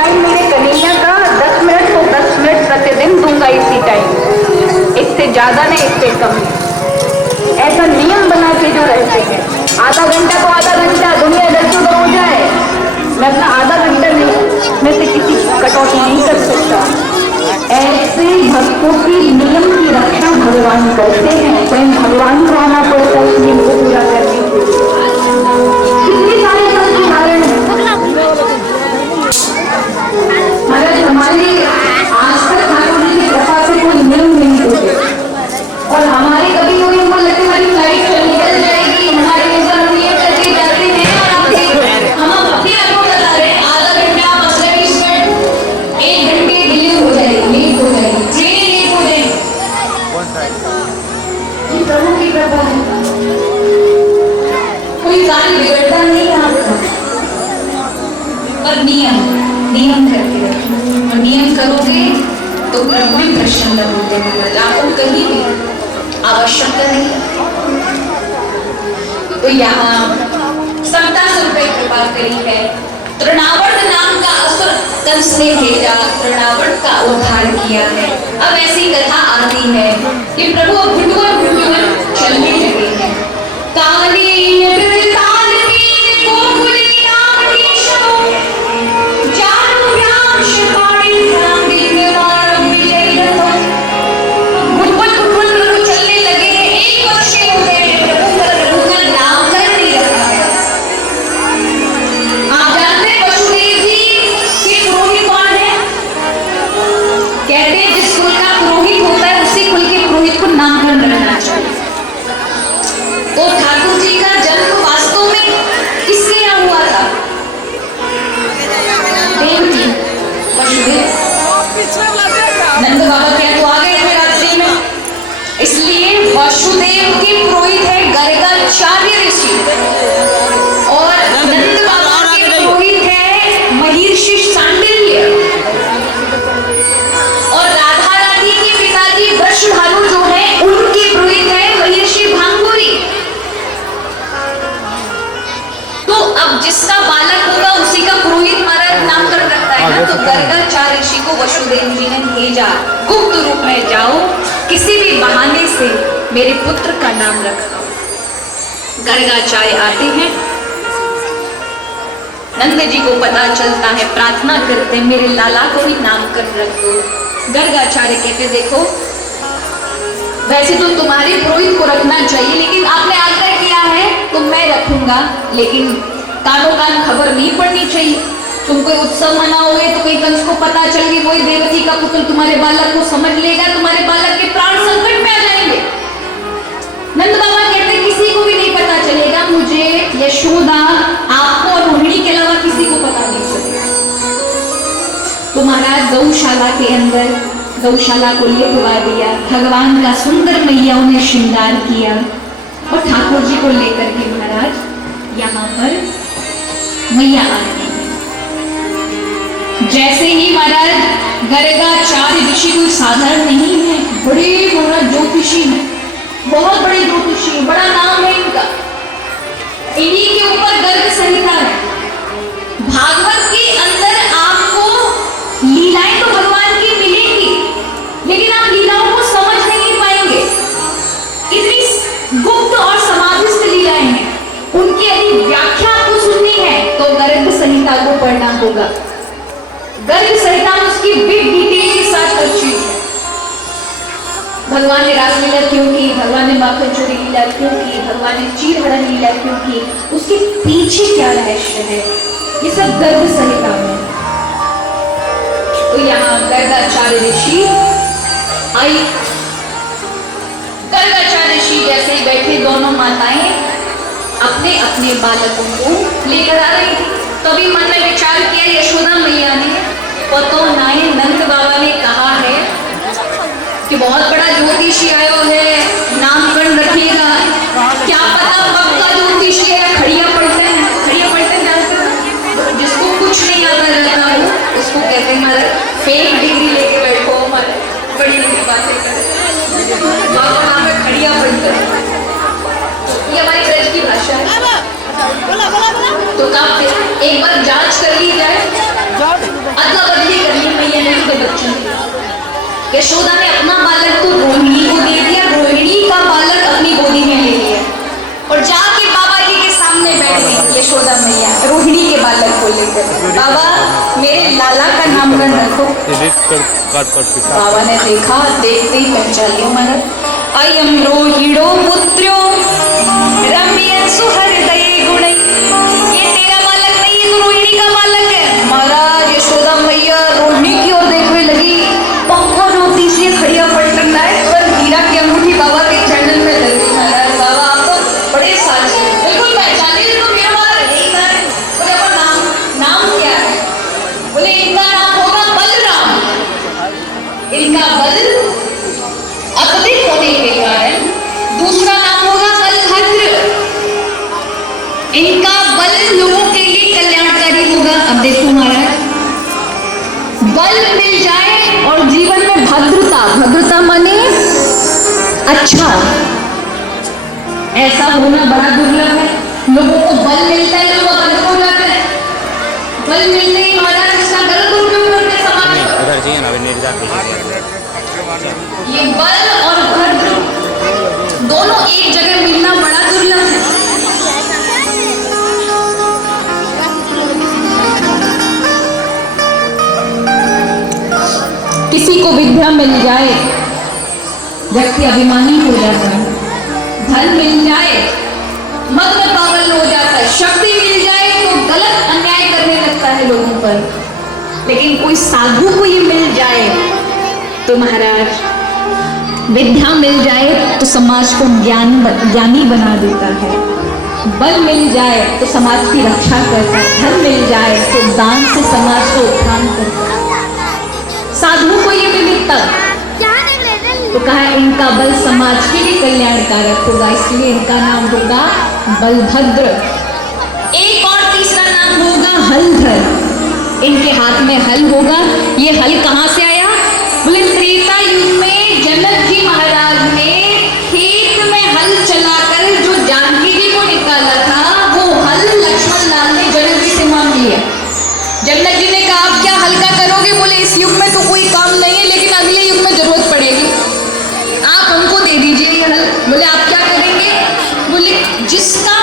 Time मेरे कन्हैया का 10 minute तो 10 मिनट प्रतिदिन दूंगा इसी टाइम, इससे ज्यादा नहीं इससे कम नहीं। ऐसा नियम बना के जो रहते हैं, आधा घंटा तो आधा घंटा, दुनिया दर हो जाए, मैं अपना आधा घंटा नहीं में से किसी कटौती नहीं कर सकता। ऐसे भक्तों की नियम की रक्षा भगवान करते हैं, स्वयं भगवान को आना पड़ता है इस नियम को पूरा करने के लिए। कितने सारे उदाहरण है महाराज, हमारे आज तक ठाकुर जी की कृपा से कोई नियम नहीं टूटे, और हमारे कभी कोई उम्र लगती हमारी फ्लाइट निकल जाएगी, हमारे ऊपर नियम करके जाते हैं, और हम अपने आप को बता रहे हैं आधा घंटा 15-20 मिनट 1 घंटे डिले हो जाएगी, लेट हो जाएगी, ट्रेन लेट हो जाएगी। ये प्रभु की कृपा है, कोई कार्य बिगड़ता नहीं है आपका, पर नियम करके रखिए, और नियम करोगे तो प्रभु भी प्रसन्न होते हैं। आपको कहीं भी आवश्यकता नहीं है। तो यहाँ 27 रुपए कृपा करी है। तृणावर्त नाम का असुर कंस ने भेजा, तृणावर्त का उद्धार किया है। अब ऐसी कथा आती है कि प्रभु भुटवन चलने लगे हैं। तो ठाकुर जी का जन्म वास्तव में किसके यहाँ हुआ था? देवकी, वसुदेव। नंद बाबा क्या तो आ गए थे रात्रि में, इसलिए वसुदेव के पुरोहित है गर्गाचार्य ऋषि, और नंद बाबा के पुरोहित है महर्षि सांडिल्य, और राधा रानी के पिताजी वृषभानु जो है उनके पुरोहित है महर्षि भांगुरी। तो अब जिसका बालक होगा उसी का पुरोहित महाराज नामकरण रखता है ना। तो गर्गाचार्य ऋषि को वसुदेव जी ने भेजा, गुप्त रूप में जाओ, किसी भी बहाने से मेरे पुत्र का नाम रखाओ। गर्गाचार्य आते हैं, नंद जी को पता चलता है, प्रार्थना करते हैं मेरे लाला को भी नामकरण रख दो। गर्गाचार्य कहते देखो वैसे तो तुम्हारे पुरोहित को रखना चाहिए, लेकिन आपने आग्रह किया है तो मैं रखूंगा, लेकिन कानों कान खबर नहीं पड़नी चाहिए। तुम कोई उत्सव मनाओगे तो कहीं कंस को पता चल गई वही देवकी का पुत्र तुम्हारे बालक को समझ लेगा, तुम्हारे बालक के प्राण संकट में आ जाएंगे। नंद बाबा कहते किसी को भी नहीं पता चलेगा, मुझे यशोदा आपको और रोहिणी के अलावा किसी को पता नहीं चलेगा। तो महाराज गौशाला के अंदर गौशाला को लिखवा दिया, भगवान का सुंदर मैयाओं ने श्रृंगार किया, और ठाकुर जी को लेकर के महाराज यहाँ पर मैया आ रही है। जैसे ही महाराज गर्गाचार्य ऋषि कोई साधारण नहीं है, बड़े बड़ा ज्योतिषी है, बहुत बड़े ज्योतिषी है, बड़ा नाम है इनका। इन्हीं के ऊपर गर्ग संहिता है। भागवत के अंदर आपको लीलाएं तो भगवान की मिलेंगी, लेकिन आप लीलाओं को समझ नहीं पाएंगे। इतनी गुप्त और समाधिस्थ लीलाएं हैं, उनकी यदि व्याख्या आपको सुननी है तो गर्ग संहिता को पढ़ना होगा। गर्ग संहिता में उसकी बिग डिटेल के साथ हर चीज है। भगवान ने रासलीला क्यों की, भगवान ने माखन चोरी लीला क्यों की, भगवान ने चीर हरण लीला क्यों की, उसके पीछे क्या रहस्य है, ये सब गर्ग संहिता में। तो यहाँ गर्गाचार्य ऋषि आई, गर्गाचार्य ऋषि जैसे ही बैठे, दोनों माताएं अपने अपने बालकों को लेकर आ रही थी। तभी मन में विचार किया यशोदा मैया ने, पतो नाय नंद बाबा ने कहा है कि बहुत बड़ा ज्योतिषी आयो है, नामकरण रखिएगा, क्या पता पक्का ज्योतिषी है। खड़िया पढ़ते हैं, जानते हो, जिसको कुछ नहीं आता रहता हो उसको कहते हैं महाराज फेक डिग्री लेके बैठो, बड़ी बड़ी बातें करें, वहां पे खड़िया पढ़ते हैं। ये हमारी ब्रज की भाषा है। तो एक बार जांच कर ली जाए, यशोदा ने अपना बालक तो रोहिणी को दे दिया, रोहिणी का बालक अपनी गोदी में ले लिया और जाके बाबा जी के सामने बैठ गई यशोदा मैया रोहिणी के बालक को लेकर। बाबा मेरे लाला का नामकरण रखो। बाबा ने देखा, देखते ही पहचान लिया महाराज, अयम रोहिणो पुत्रो रम्य सुहृदय गुण, ये तेरा बालक नहीं, ये तो रोहिणी का बालक है। महाराज यशोदा मैया रोहिणी की ओर देखने लगी, पंखो रोती से खड़िया पलटन है, तुरंत हीरा की अंगूठी बाबा के चैनल में लग गई। महाराज बाबा आप तो बड़े साचे, बिल्कुल पहचाने तो मेरा बालक नहीं था। बोले अपना नाम क्या है? बोले इनका नाम होगा बलराम, इनका बल अत्यधिक होने के कारण दूसरा नाम होगा बलभद्र, इनका बल लोगों के लिए कल्याणकारी होगा। अब देखो महाराज, बल मिल जाए और जीवन में भद्रता, भद्रता माने अच्छा, ऐसा होना बड़ा दुर्लभ है। लोगों को बल मिलता है, लोग भद्र हो जाते हैं। बल मिलते ही महाराज इसका गलत उपयोग करते समाज में। ये बल और भद्र दोनों एक जगह मिलना बड़ा दुर्लभ है। किसी को विद्या मिल जाए व्यक्ति अभिमानी हो जाता है, धन मिल जाए मद में पागल हो जाता है, शक्ति मिल जाए तो गलत अन्याय करने लगता है लोगों पर। लेकिन कोई साधु को ये मिल जाए तो महाराज, विद्या मिल जाए तो समाज को ज्ञानी बना देता है, बल मिल जाए तो समाज की रक्षा करता है, धन मिल जाए तो दान से समाज को उत्थान करता है। साधुओं को ये मिले तब तो कहा इनका बल समाज के लिए कल्याणकारक होगा, इसलिए इनका नाम होगा बलभद्र। एक और तीसरा नाम होगा हलधर, इनके हाथ में हल होगा। ये हल कहाँ से आया? बोले त्रेता युग में जनक जी महाराज ने खेत में हल चलाकर जो जानकी जी को निकाला था, वो हल लक्ष्मण लाल ने जनक जी से मांग लिया। जनक जी ने कहा आप क्या हल्का करोगे? बोले इस युग में तो कोई काम नहीं है, लेकिन अगले युग में जरूरत पड़ेगी, आप हमको दे दीजिए हल। बोले आप क्या करेंगे? बोले जिसका